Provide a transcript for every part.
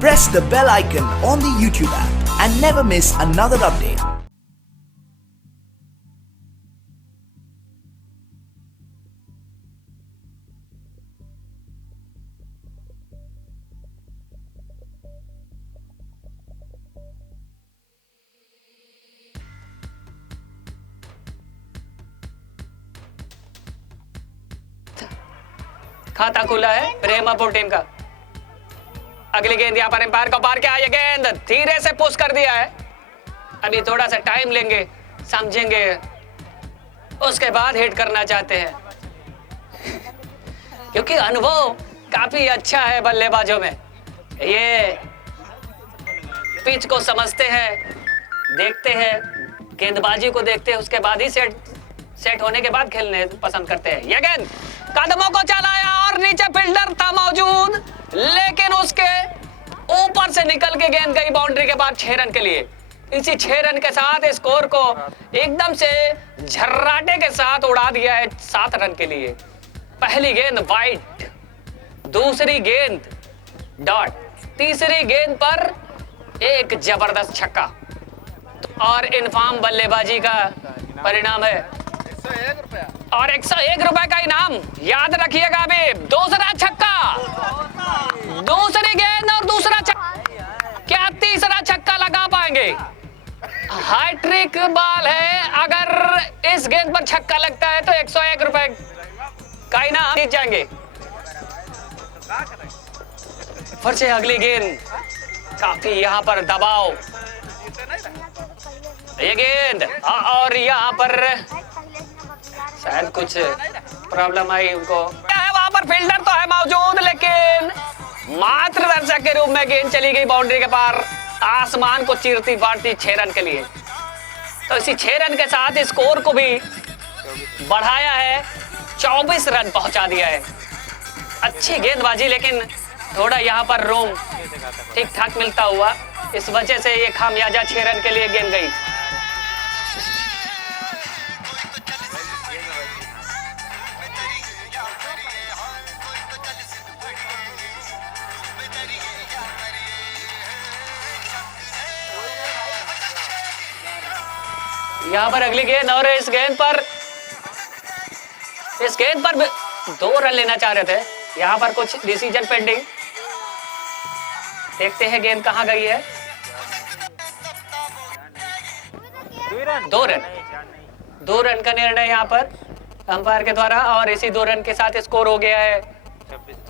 Press the bell icon on the YouTube app and never miss another update. खाता खुला है प्रेमापुर team का। अगली गेंद यहाँ पर एम्पायर को पार किया, ये गेंद धीरे से पुश कर दिया है। अभी थोड़ा सा टाइम लेंगे, समझेंगे, उसके बाद हिट करना चाहते हैं क्योंकि अनुभव काफी अच्छा है बल्लेबाजों में। ये पिच को समझते हैं, देखते हैं, गेंदबाजी को देखते हैं, उसके बाद ही सेट होने के बाद खेलने पसंद करते हैं। ये गेंद कदमों को चलाया और नीचे फील्डर था मौजूद, लेकिन उसके ऊपर से निकल के गेंद गई बाउंड्री के बाद 6 रन के लिए। इसी 6 रन के साथ स्कोर को एकदम से झर्राटे के साथ उड़ा दिया है 7 रन के लिए। पहली गेंद वाइड, दूसरी गेंद डॉट, तीसरी गेंद पर एक जबरदस्त छक्का और इनफाम बल्लेबाजी का परिणाम है और 101 रुपए का इनाम। याद रखिएगा अभी दूसरा छक्का, दूसरी गेंद और दूसरा छक्का। क्या तीसरा छक्का लगा पाएंगे? हैट्रिक बॉल है, अगर इस गेंद पर छक्का लगता है तो 101 रुपए का इनाम जीत जाएंगे। फिर से अगली गेंद, काफी यहाँ पर दबाव, ये गेंद और यहाँ पर शायद कुछ प्रॉब्लम आई उनको। क्या है वहां पर फील्डर तो है मौजूद, लेकिन मात्र दर्शक के रूप में गेंद चली गई बाउंड्री के पार, आसमान को चीरती फाड़ती 6 रन के लिए। तो इसी 6 रन के साथ स्कोर को भी बढ़ाया है, 24 रन पहुंचा दिया है। अच्छी गेंदबाजी, लेकिन थोड़ा यहाँ पर रोम ठीक ठाक मिलता हुआ, इस वजह से ये खामियाजा 6 रन के लिए गेंद गई। यहाँ पर अगली गेंद और इस गेंद पर 2 रन लेना चाह रहे थे। यहाँ पर कुछ डिसीजन पेंडिंग, देखते हैं गेंद कहाँ गई है। 2 रन का निर्णय यहाँ पर अंपायर के द्वारा और इसी 2 रन के साथ स्कोर हो गया है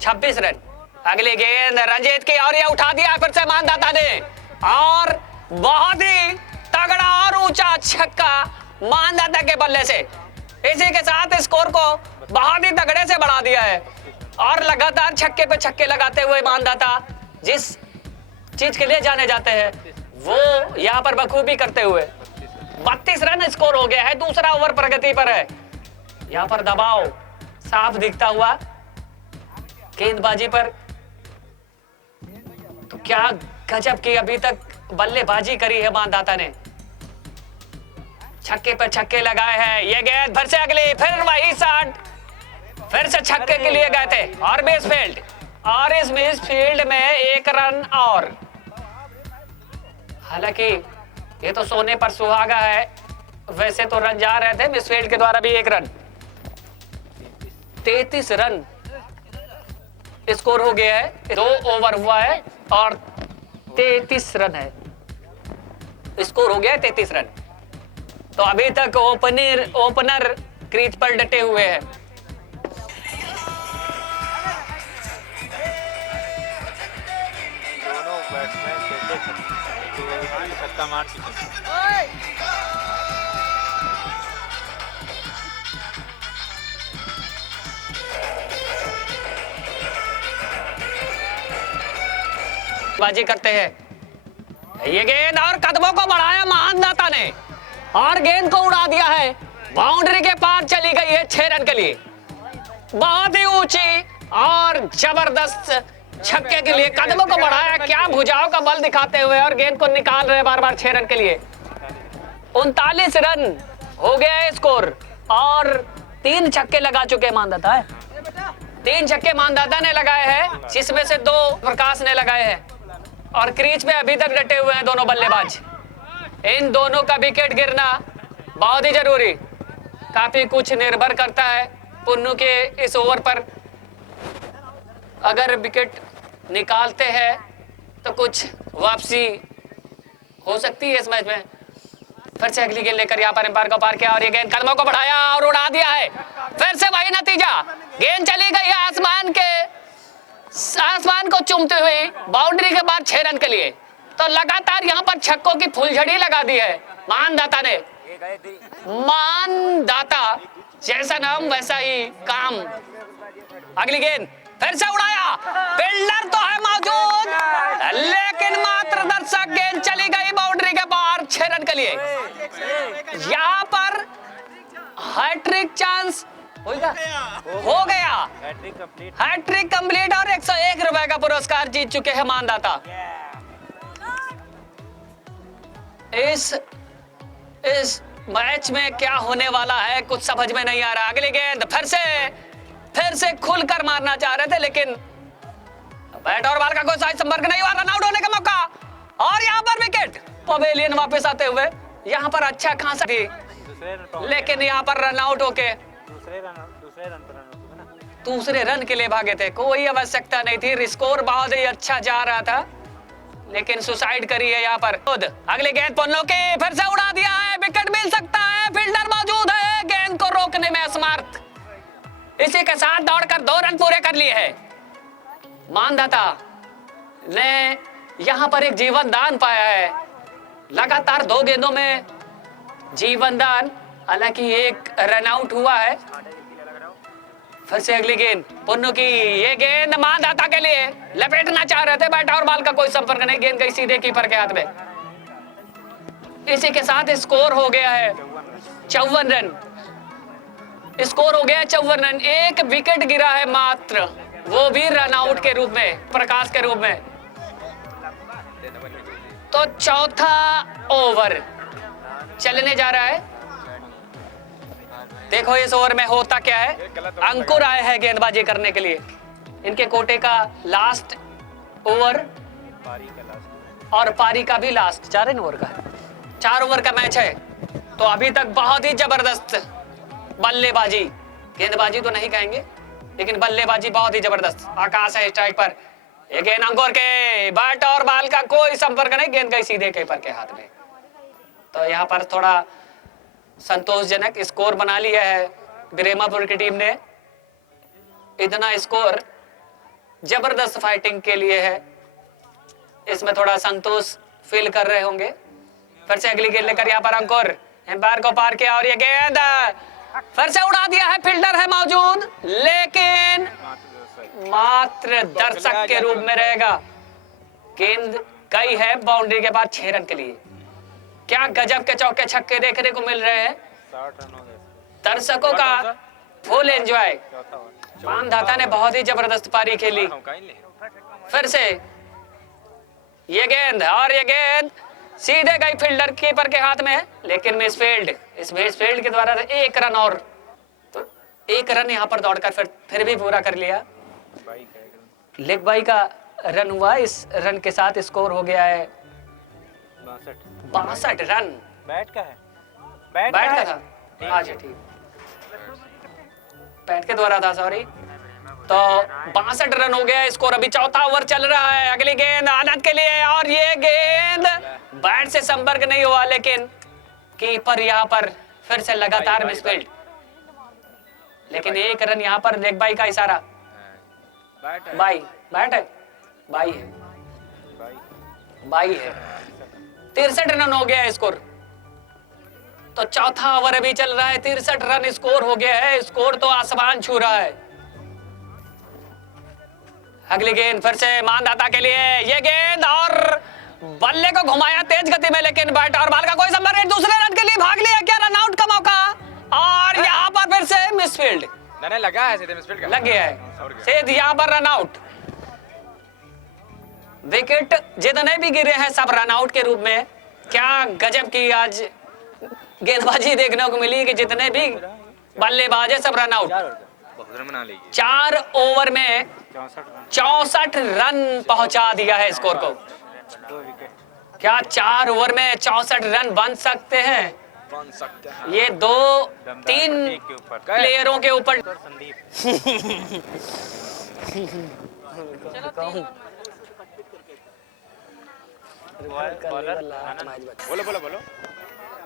26 रन। अगली गेंद रंजीत की और ये उठा दिया फिर से मानदाता ने और बहुत ही तगड़ा और ऊंचा छक्का मानदाता के बल्ले से। इसी के साथ स्कोर को बहुत ही तगड़े से बढ़ा दिया है और लगातार छक्के पे छक्के लगाते हुए मानदाता जिस चीज के लिए जाने जाते हैं वो यहाँ पर बखूबी करते हुए 32 रन स्कोर हो गया है। दूसरा ओवर प्रगति पर है। यहाँ पर दबाव साफ दिखता हुआ गेंदबाजी पर। तो क्या गजब की अभी तक बल्लेबाजी करी है मानदाता ने, छक्के पर छक्के लगाए हैं। ये गेंद फिर से अगली, फिर वही शॉट, फिर से छक्के के लिए गए थे और मिस फील्ड, और इस मिस फील्ड में 1 रन और। हालांकि ये तो सोने पर सुहागा है, वैसे तो रन जा रहे थे, मिस फील्ड के द्वारा भी 1 रन। 33 रन स्कोर हो गया है, 2 ओवर हुआ है और 33 रन है, स्कोर हो गया है 33 रन। तो अभी तक ओपनर क्रीज पर डटे हुए हैं। दोनों बैट्समैन छक्का मार चुके हैं। बाजी करते हैं। ये गेंद और कदमों को बढ़ाया महानदाता ने और गेंद को उड़ा दिया है, बाउंड्री के पार चली गई है 6 रन के लिए। बहुत ही ऊंची और जबरदस्त छक्के के लिए कदमों को बढ़ाया, क्या भुजाओं का बल दिखाते हुए और गेंद को निकाल रहे बार बार 6 रन के लिए। 39 रन हो गया है स्कोर और 3 छक्के लगा चुके मानदाता है। 3 छक्के मानदाता ने लगाए हैं, जिसमें से 2 प्रकाश ने लगाए हैं। और क्रीज पे अभी तक डटे हुए हैं दोनों बल्लेबाज। इन दोनों का विकेट गिरना बहुत ही जरूरी, काफी कुछ निर्भर करता है पुन्नू के इस ओवर पर। अगर विकेट निकालते हैं तो कुछ वापसी हो सकती है इस मैच में। फिर से अगली गेंद लेकर यहाँ पर एम्पायर को पार किया और ये गेंद कदमों को बढ़ाया और उड़ा दिया है। फिर से वही नतीजा, गेंद चली गई है आसमान को चूमते हुए बाउंड्री के बाद 6 रन के लिए। तो लगातार यहाँ पर छक्कों की फुलझड़ी लगा दी है मानदाता ने। मानदाता जैसा नाम वैसा ही काम। अगली गेंद फिर से उड़ाया, फील्डर तो है मौजूद लेकिन मात्र दर्शक, गेंद चली गई बाउंड्री के बाहर 6 रन के लिए। यहाँ पर हैट्रिक चांस हो गया, हैट्रिक कंप्लीट और 101 रुपए का पुरस्कार जीत चुके हैं मानदाता। इस मैच में क्या होने वाला है कुछ समझ में नहीं आ रहा। अगली गेंद फिर से खुलकर मारना चाह रहे थे लेकिन बैट और बॉल का कोई साइड संपर्क नहीं हुआ। रन आउट होने का मौका और यहाँ पर विकेट। पवेलियन वापस आते हुए यहाँ पर अच्छा खासा थी लेकिन यहाँ पर रन आउट होके दूसरे रन के लिए भागे थे। कोई आवश्यकता नहीं थी, स्कोर बहुत ही अच्छा जा रहा था लेकिन सुसाइड करी है यहाँ पर। अगली गेंद पुन्नू की, फिर से उड़ा दिया है, विकेट मिल सकता है, फील्डर मौजूद है, गेंद को रोकने में असमर्थ। इसी के साथ दौड़कर 2 रन पूरे कर लिए हैं। मानदाता ने यहाँ पर एक जीवन दान पाया है, लगातार 2 गेंदों में जीवन दान, हालांकि 1 रन आउट हुआ है। फिर से अगली गेंद पुन्नू की, ये गेंद मानदाता के लिए लपेटना चाह रहे थे, बैट और बॉल का कोई संपर्क नहीं, गेंद गई सीधे कीपर के हाथ में। इसी के साथ स्कोर हो गया है 54 रन। स्कोर हो गया 54 रन। 1 विकेट गिरा है मात्र, वो भी रन आउट के रूप में, प्रकाश के रूप में। तो चौथा ओवर चलने जा रहा है। देखो इस ओवर में होता क्या है। अंकुर आए हैं गेंदबाजी करने के लिए। इनके कोटे का लास्ट ओवर और पारी का भी लास्ट 4 ओवर का 4 ओवर का मैच है। तो अभी तक बहुत ही जबरदस्त बल्लेबाजी, गेंदबाजी तो नहीं कहेंगे लेकिन बल्लेबाजी बहुत ही जबरदस्त। आकाश है स्ट्राइक पर, ये गेंद अंकुर के, बैट और बॉल का कोई संपर्क नहीं, गेंद गई सीधे कीपर के हाथ में। तो यहाँ पर थोड़ा संतोषजनक स्कोर बना लिया है ब्रह्मपुर की टीम ने। इतना स्कोर जबरदस्त फाइटिंग के लिए है, इसमें थोड़ा संतोष फील कर रहे होंगे। फिर से अगली गेंद लेकर यहाँ पर अंकुर, एम्पायर को पार किया और ये गेंद फिर से उड़ा दिया है, फील्डर है मौजूद लेकिन मात्र दर्शक के रूप में रहेगा। गेंद गई है बाउंड्री के बाद 6 रन के लिए। क्या गजब के चौके छक्के देखने को मिल रहे हैं, दर्शकों का फुल एंजॉय। मानदाता ने बहुत ही जबरदस्त पारी खेली। फिर से ये गेंद और ये गेंद सीधे गई फील्डर कीपर के हाथ में लेकिन मिसफील्ड। इस मिसफील्ड के द्वारा 1 रन और, तो 1 रन यहाँ पर दौड़कर फिर भी पूरा कर लिया। लेग बाई का रन हुआ, इस रन के साथ स्कोर हो गया है 62 रन। बैट का है, बैट का था, अच्छा ठीक, बैट के द्वारा था, सॉरी। तो 62 रन हो गया स्कोर। अभी चौथा ओवर चल रहा है। अगली गेंद आनंद के लिए और ये गेंद बैट से संपर्क नहीं हुआ लेकिन कीपर यहाँ पर फिर से लगातार मिसफील्ड। लेकिन 1 रन यहाँ पर लेग बाई का इशारा, बाई बैट है, बाई है, बाई है। 63 रन हो गया है स्कोर। तो चौथा ओवर अभी चल रहा है, 63 रन स्कोर हो गया है। स्कोर तो आसमान छू रहा है। अगली गेंद फिर से मानदाता के लिए, ये गेंद और बल्ले को घुमाया तेज गति में लेकिन बैट और बॉल का कोई संपर्क नहीं। दूसरे रन के लिए भाग लिया क्या, रन आउट का मौका और यहाँ पर फिर से मिसफील्ड। मैंने लगा है सीधे मिसफील्ड का, लग गया है सीधे यहाँ पर रन आउट। विकेट जितने भी गिरे हैं सब रन आउट के रूप में। क्या गजब की आज गेंदबाजी देखने को मिली कि जितने भी बल्लेबाज है सब रन आउट। 4 ओवर में 64 रन पहुंचा दिया है स्कोर को। 2 विकेट क्या 4 ओवर में 64 रन बन सकते हैं? बन सकते हैं। ये 2-3 एक के ऊपर प्लेयरों के ऊपर। संदीप बोलो बोलो बोलो।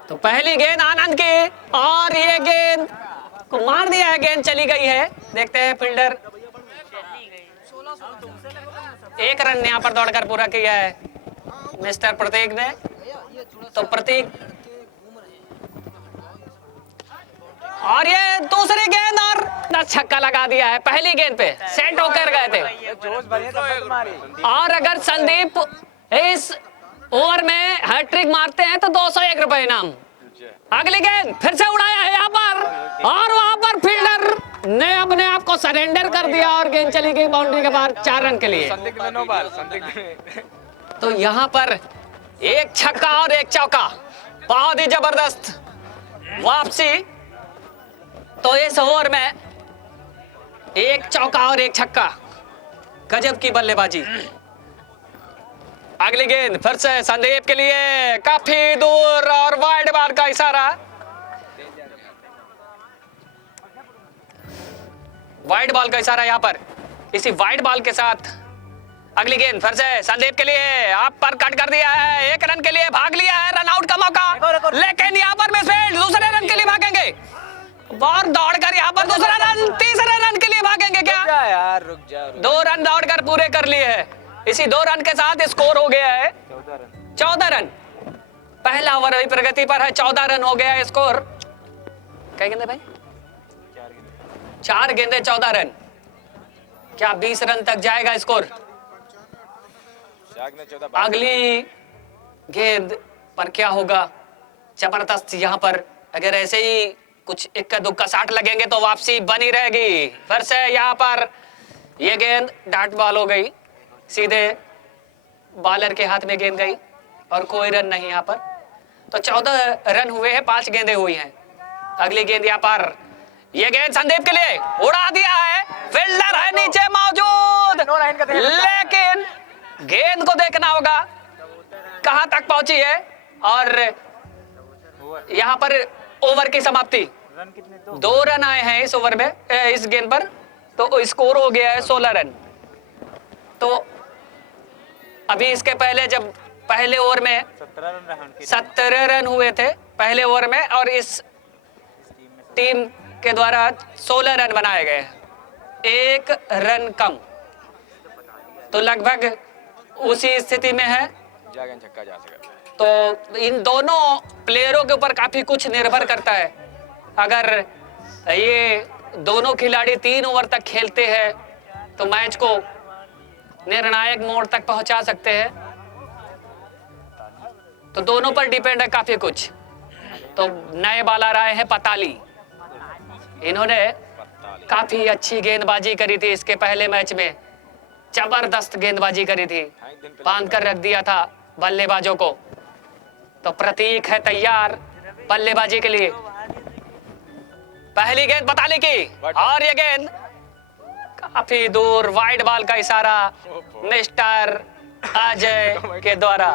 तो पहली गेंद आनंद की, और ये गेंद को मार दिया है, गेंद चली गई है। देखते हैं फील्डर, 1 रन यहाँ पर दौड़कर पूरा किया है मिस्टर प्रतीक ने। तो प्रतीक, और ये दूसरी गेंद और 10 छक्का लगा दिया है। पहली गेंद पे सेट होकर गए थे। और अगर संदीप इस ओवर में हैट्रिक मारते हैं तो 201 रुपए इनाम। अगली गेंद फिर से उड़ाया है यहाँ पर, और वहां पर फील्डर ने अपने आप को सरेंडर कर दिया और गेंद चली गई बाउंड्री के बाहर 4 रन के लिए। तो यहाँ पर 1 छक्का और 1 चौका, बहुत ही जबरदस्त वापसी। तो इस ओवर में 1 चौका और 1 छक्का, गजब की बल्लेबाजी। अगली गेंद फिर से संदीप के लिए, काफी दूर और वाइड बॉल का इशारा। वाइड बॉल का इशारा यहाँ पर। इसी वाइड बॉल के साथ अगली गेंद फिर से संदीप के लिए, आप पर कट कर दिया है। 1 रन के लिए भाग लिया है, रन आउट का मौका, लेकिन यहाँ पर मिसफील्ड, दूसरे रन के लिए भागेंगे और दौड़कर यहाँ पर दूसरा रन, तीसरे रन के लिए भागेंगे क्या? यार रुक जा 2 रन दौड़कर पूरे कर लिए हैं। इसी 2 रन के साथ स्कोर हो गया है 14 रन। पहला ओवर अभी प्रगति पर है, 14 रन हो गया है स्कोर। क्या गेंदे भाई? 4 गेंदे 14 रन। क्या 20 रन तक जाएगा स्कोर? अगली गेंद पर क्या होगा? जबरदस्त यहाँ पर, अगर ऐसे ही कुछ इक्का दुक्का शॉट लगेंगे तो वापसी बनी रहेगी। फिर से यहाँ पर ये गेंद डॉट बॉल हो गई, सीधे बॉलर के हाथ में गेंद गई और कोई रन नहीं यहाँ पर। तो 14 रन हुए हैं, 5 गेंदें हुई हैं। अगली गेंद यहाँ पर, ये गेंद संदीप के लिए, उड़ा दिया है, फील्डर है नीचे मौजूद, लेकिन गेंद को देखना होगा कहां तक पहुंची है। और यहाँ पर ओवर की समाप्ति, 2 रन आए हैं इस ओवर में, इस गेंद पर। तो स्कोर हो गया है 16 रन। तो अभी इसके पहले जब पहले ओवर में 17 रन हुए थे पहले ओवर में, और इस टीम के द्वारा 16 रन बनाए गए, 1 रन कम। तो लगभग उसी स्थिति में है। छक्का जा सकता है। तो इन दोनों प्लेयरों के ऊपर काफी कुछ निर्भर करता है। अगर ये दोनों खिलाड़ी 3 ओवर तक खेलते हैं तो मैच को निर्णायक मोड़ तक पहुंचा सकते हैं। तो दोनों पर डिपेंड है काफी कुछ। तो नए बॉलर आए हैं पताली, इन्होंने काफी अच्छी गेंदबाजी करी थी इसके पहले मैच में, जबरदस्त गेंदबाजी करी थी, बांध कर रख दिया था बल्लेबाजों को। तो प्रतीक है तैयार बल्लेबाजी के लिए। पहली गेंद पताली की, और ये गेंद काफी दूर, वाइड बॉल का इशारा मिस्टर अजय के द्वारा।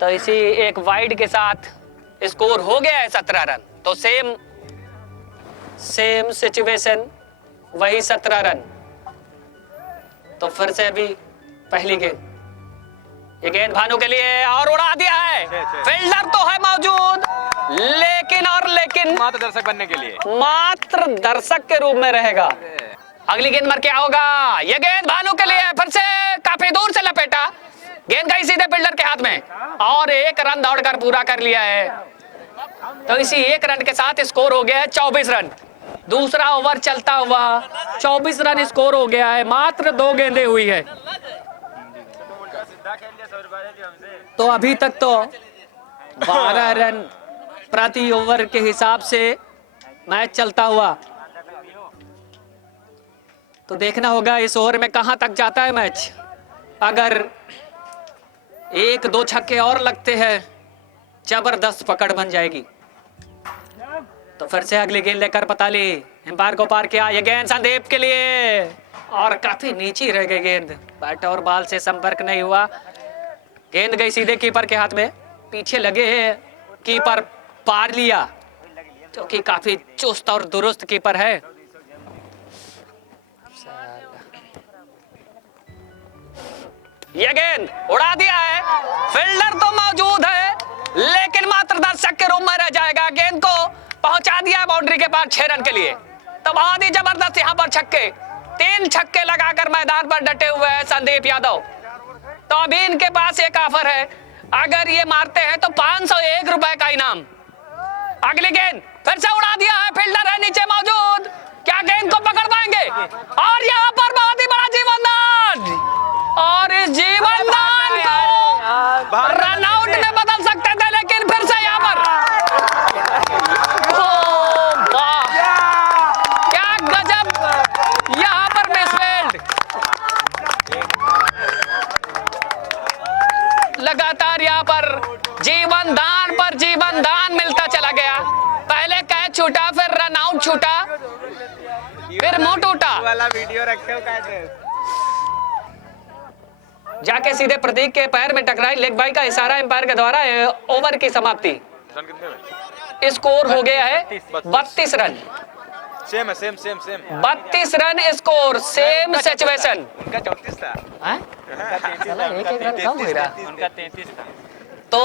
तो इसी एक वाइड के साथ स्कोर हो गया है 17 रन। तो सेम सिचुएशन, वही 17 रन। तो फिर से अभी पहली गेंद, ये गेंद भानु के लिए, और उड़ा दिया है, फील्डर तो है मौजूद, लेकिन मात्र दर्शक बनने के लिए, मात्र दर्शक के रूप में रहेगा। अगली गेंद पर क्या होगा? ये गेंद भानु के लिए, फिर से काफी दूर से लपेटा, गेंद गई सीधे फील्डर के हाथ में, और 1 रन दौड़कर पूरा कर लिया है। तो इसी 1 रन के साथ स्कोर हो गया है 24 रन। दूसरा ओवर चलता हुआ 24 रन स्कोर हो गया है, मात्र 2 गेंदें हुई है। तो अभी तक तो 12 रन प्रति ओवर के हिसाब से मैच चलता हुआ। तो देखना होगा इस ओवर में कहां तक जाता है मैच। अगर 1-2 छक्के और लगते हैं, जबरदस्त पकड़ बन जाएगी। तो फिर से अगली गेंद लेकर पताली, एम्पायर को पार किया, ये गेंद संदीप के लिए, और काफी नीचे रह गई गेंद, बैट और बॉल से संपर्क नहीं हुआ। गेंद गई सीधे कीपर के हाथ में, पीछे लगे कीपर पार लिया, जो कि काफी चुस्त और दुरुस्त कीपर है। ये गेंद उड़ा दिया है, फील्डर तो मौजूद है लेकिन मात्र दर्शक के रूप में रह जाएगा। गेंद को पहुंचा दिया है बाउंड्री के पार 6 रन के लिए। तो बहुत ही जबरदस्त यहाँ पर छक्के, 3 छक्के लगाकर मैदान पर डटे हुए हैं संदीप यादव। तो अभी इनके पास एक ऑफर है, अगर ये मारते हैं तो 501 रुपए का इनाम। अगली गेंद फिर से उड़ा दिया है, फील्डर है नीचे मौजूद, क्या गेंद को पकड़ पाएंगे? और यहाँ पर बहुत ही बड़ा जीवनदान, और इस जीवनदान को रन आउट में बदल सकते थे, लेकिन फिर से यहाँ पर क्या गजब यहाँ पर मिसफील्ड। लगातार यहाँ पर जीवन दान मिलता चला गया। पहले कैच छूटा, फिर रन आउट छूटा, फिर मुंह टूटा। वाला वीडियो रखे हो कैसे? जाके सीधे प्रतीक के पैर में टकराई, लेग बाई का इशारा एम्पायर के द्वारा। ओवर की समाप्ति। रन कितने हुए? स्कोर हो गया है 32 रन। सेम है, same 32 run score, same situation. उनका 34 था। एक रन कम हो रहा। उनका 33 था। तो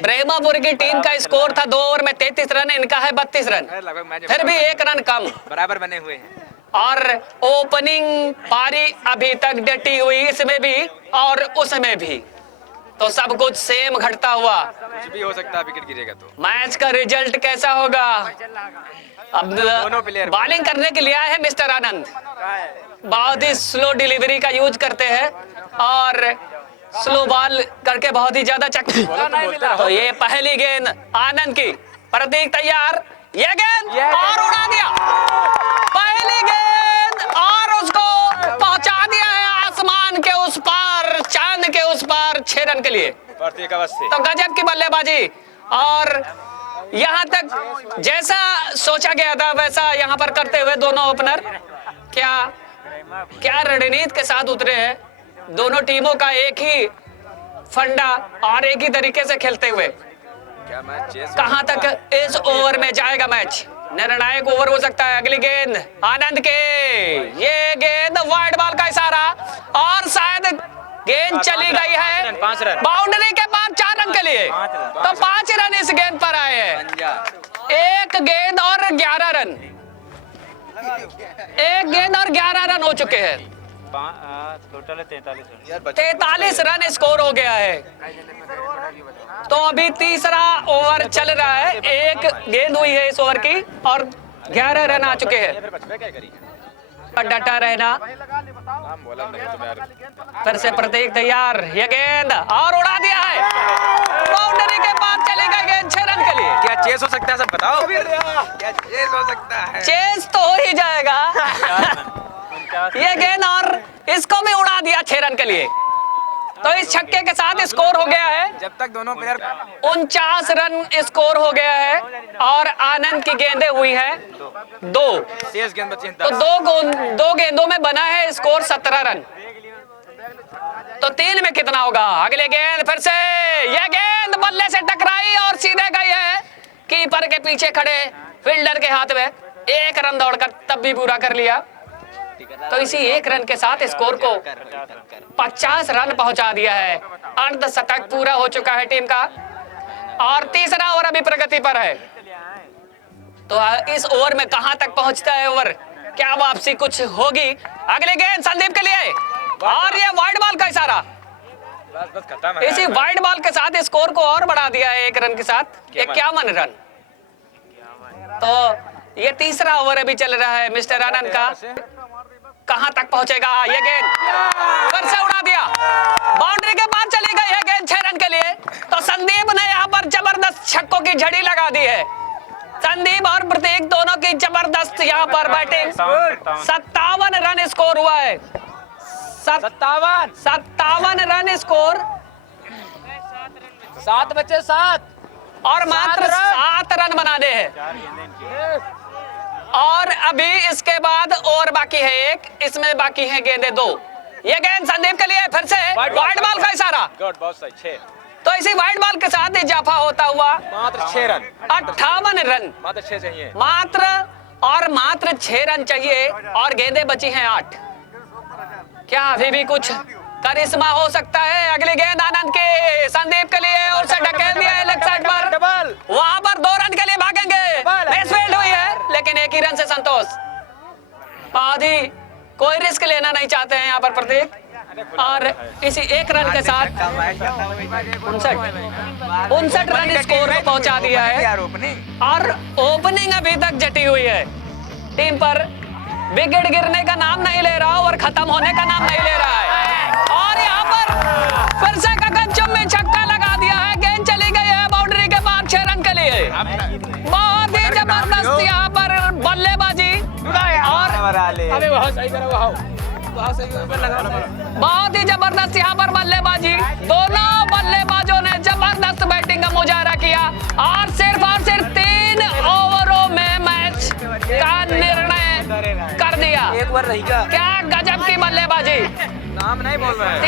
ब्रह्मापुर की टीम का स्कोर था 2 ओवर में 33 रन, इनका है 32 रन, लगभग मैच फिर भी 1 रन कम। बराबर बने हुए हैं। और ओपनिंग पारी अभी तक डटी हुई, इसमें भी और उसमें भी, तो सब कुछ सेम घटता हुआ। कुछ भी हो सकता है, विकेट गिरेगा तो। मैच का रिजल्ट कैसा होगा? अब दोनों प्लेयर बॉलिंग करने के लिए आए हैं मिस्टर आनंद। बहुत ही स्लो डिलीवरी का यूज करते हैं और स्लो बॉल करके बहुत ही ज्यादा तो ये पहली गेंद आनंद की, प्रतीक तैयार, ये गेंद और उड़ा दिया, पहली गेंद और उसको पहुंचा दिया है आसमान के उस पार, चांद के उस पार 6 रन के लिए। प्रतीक अवस्थी तो गजब की बल्लेबाजी, और यहाँ तक जैसा सोचा गया था वैसा यहाँ पर करते हुए दोनों ओपनर क्या रणनीति के साथ उतरे हैं। दोनों टीमों का एक ही फंडा और एक ही तरीके से खेलते हुए। क्या मैच चेस कहां तक इस ओवर में जाएगा मैच? निर्णायक ओवर हो सकता है। अगली गेंद आनंद के, ये गेंद वाइड बॉल का इशारा, और शायद गेंद चली गई है 5 रन बाउंड्री के पार 4 रन के लिए। तो 5 रन इस गेंद पर आए हैं। एक गेंद और 11 रन, एक गेंद और 11 रन हो चुके हैं। टोटल 43 रन स्कोर हो गया है। तो अभी तीसरा ओवर चल रहा है, एक गेंद हुई है इस ओवर की और 11 रन आ चुके हैं। डटा रहना, फिर से प्रतीक तैयार, ये गेंद और उड़ा दिया है, बाउंड्री के पार चले गए गेंद 6 रन के लिए। क्या चेस हो सकता है, सब बताओ। क्या चेस हो सकता है? चेस तो हो ही जाएगा। ये गेंद और इसको भी उड़ा दिया 6 रन के लिए। तो इस छक्के के साथ स्कोर हो गया है, जब तक दोनों प्लेयर 49 रन स्कोर हो गया है, और आनंद की गेंदें हुई है 2। शेष गेंद बची हैं तो 2 गेंदों में बना है स्कोर 17 रन। तो 3 में कितना होगा? अगले गेंद फिर से, यह गेंद बल्ले से टकराई और सीधे गई है कीपर के पीछे खड़े फील्डर के हाथ में। 1 रन दौड़कर तब भी पूरा कर लिया। तो इसी 1 रन के साथ स्कोर को 50 रन पहुंचा दिया है। अर्धशतक पूरा हो चुका है टीम का, और तीसरा ओवर अभी प्रगति पर है। तो इस ओवर में कहां तक पहुंचता है ओवर, क्या वापसी कुछ होगी? अगली गेंद संदीप के लिए, और ये वाइड बॉल का इशारा। बस खत्म है। इसी वाइड बॉल के साथ स्कोर को और बढ़ा दिया है 1 रन के साथ, 51 रन। तो ये तीसरा ओवर अभी चल रहा है मिस्टर आनंद का, कहां तक पहुंचेगा? ये गेंद फिर से उड़ा दिया, बाउंड्री के पार चली गई है गेंद 6 रन के लिए। तो संदीप ने यहाँ पर जबरदस्त छक्कों की झड़ी लगा दी है। संदीप और प्रतीक दोनों की जबरदस्त यहाँ पर बैटिंग। 57 रन स्कोर हुआ है, 57 रन स्कोर, 7 बचे 7, और मात्र 7 रन बनाने हैं। और अभी इसके बाद और बाकी है 1, इसमें बाकी है गेंदे 2। ये गेंद संदीप के लिए फिर से वाइड बॉल का इशारा, गुड, बहुत सही, 6 तो इसी व्हाइट बॉल के साथ इजाफा होता हुआ मात्र 6 रन, 58 रन मात्र 6 चाहिए। मात्र 6 रन चाहिए और गेंदें बची हैं 8। क्या अभी भी कुछ करिश्मा हो सकता है? अगली गेंद आनंद की संदीप के लिए और से ढकेल दिया है लेग साइड पर, डबल, वहां पर 2 रन के लिए भागेंगे, बेस फील्ड हुई है लेकिन एक ही रन से संतोष। बहुत ही कोई रिस्क लेना नहीं चाहते हैं यहाँ पर प्रतीक और इसी 1 रन के साथ 59 रन स्कोर को पहुंचा दिया है और ओपनिंग अभी तक जटी हुई है। टीम पर विकेट गिरने का नाम नहीं ले रहा और खत्म होने का नाम नहीं ले रहा है और यहाँ पर फिर से गगनचुंबी में छक्का लगा दिया है। गेंद चली गई है बाउंड्री के बाद 6 रन के लिए। बहुत ही जबरदस्त यहाँ पर बल्लेबाजी और बहुत ही जबरदस्त यहाँ पर बल्लेबाजी, दोनों बल्लेबाजों ने जबरदस्त बैटिंग का मुजाहरा किया और सिर्फ 3 ओवरों में मैच का निर्णय कर दिया। एक बार रहेगा, क्या गजब की बल्लेबाजी, नाम नहीं बोल रहे हैं।